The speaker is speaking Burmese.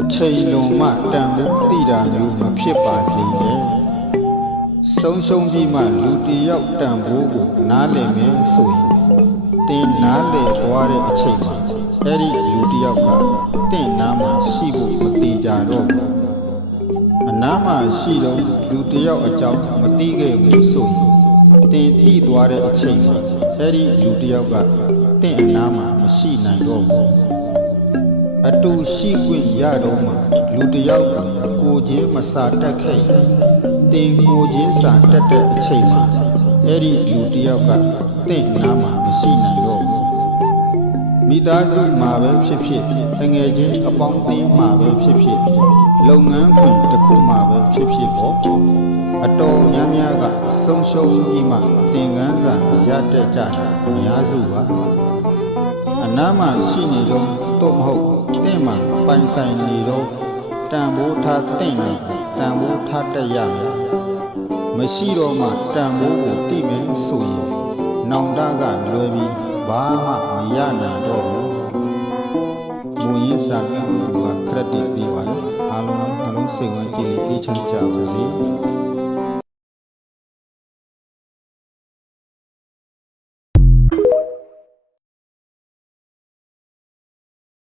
အချိန်လုံးမှတန်ဖိုးသိတာမျိုးမဖြစ်ပါစေနဲ့ဆုံးရှုံးပြီးမှလူတယောက်တန်ဖိုးကိုနားလည်မယ်ဆိုရင်တင်နားလည်သွားတဲ့အချိန်မှာအဲ့ဒီလူတယောက်ကတင့်နားမှာရှိဖို့မသေးကြတော့ဘူးအနားမှာရှိတော့လူတယောက်အကြောင်းမသိခဲ့ဘူးဆိုရင်တင်သိသွားတဲ့အချိန်မှာအဲ့ဒီလူတယောက်ကတင့်အနားမှာမရှိနိုင်တော့ဘူးအတူရှိခွင့်ရတော့မှလူတယောက်ကိုချင်းမစာတက်ခဲ့တင်ကိုချင်းစာတက်တဲ့အချိန်မှာအဲ့ဒီလူတယောက်ကတင့်နားမှာမရှိနိုင်တော့ဘူးမိသားစုမှာပဲဖြစ်ဖြစ်တငယ်ချင်းအပေါင်းအသင်းမှာပဲဖြစ်ဖြစ်လုပ်ငန်းခွင်တစ်ခုမှာပဲဖြစ်ဖြစ်ပေါ့အတော်များများကဆုံးရှုံးပြီးမှသင်ခန်းစာရတတ်ကြတာအများစုပါအနားမှာရှိနေတော့တော့မဟုတ်တင့်မှာပိုင်ဆိုင်နေတော့တန်ဖိုးထားတင့်နေတန်ဖိုးထားတတ်ရမယ်မရှိတော့မှတန်ဖိုးကိုသိမယ်ဆိုရင်နောင်တကလွယ်ပြီးဘာမှမရနိုင်တော့ဘူးမူရင်းစာစံကခရက်ဒစ်ပေးပါလေအားလုံးစိတ်ဝင်ကြည်အေးချမ်းကြပါစေ